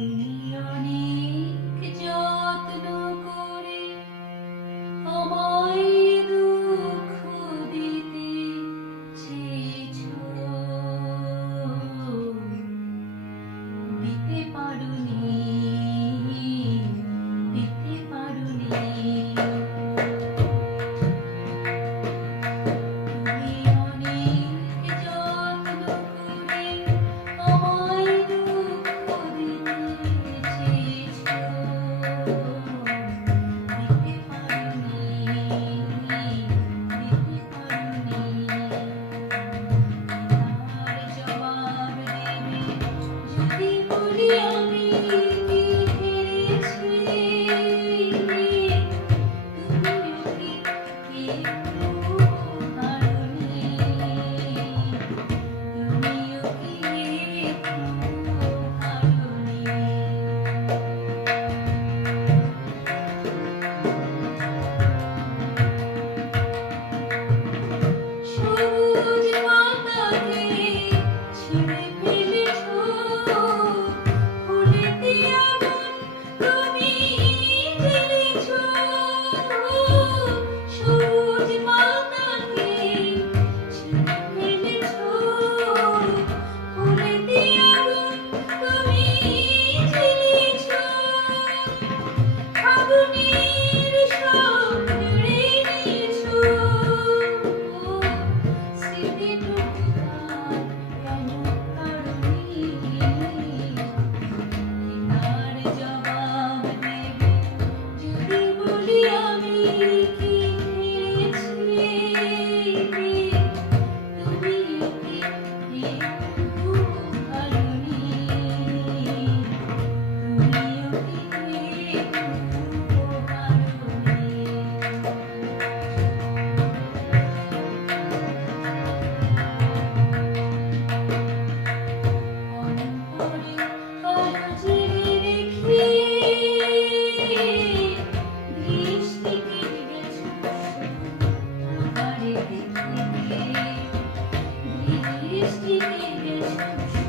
তুমি অনেক যত্ন করে আমায় দুঃখ দিতে চেয়েছো, দিতে পারোনি, দিতে পারোনি। তুমি অনেক যত্ন করে আমায় দুঃখ দিতে চেয়েছো, দিতে পারোনি, দিতে পারোনি। তার জবাব দেবে যদি বলি আমি কি হেরেছি, তুমিও কি একটু হারোনি, তুমিও কি একটু হারোনি। সবুজ পাতাকে ছিঁড়ে ফেলেছো, ফুলেতে আগুন তুমি জ্বেলেছো। সবুজ পাতাকে ছিঁড়ে ফেলেছো, ফুলেতে আগুন তুমি জ্বেলেছো। আগুনের সব কেড়ে নিয়েছো, স্মৃতিটুকু তার কেন কারোনি। তার জবাব দেবে যদি বলি আমি কি হেরেছি, তুমিও কি একটু হারোনি, তুমিও কি একটু হারোনি। অন্তরে আলো জেলে রেখে দৃষ্টি কেড়ে গেছো আকারে দেখে, দৃষ্টি কেড়ে গেছো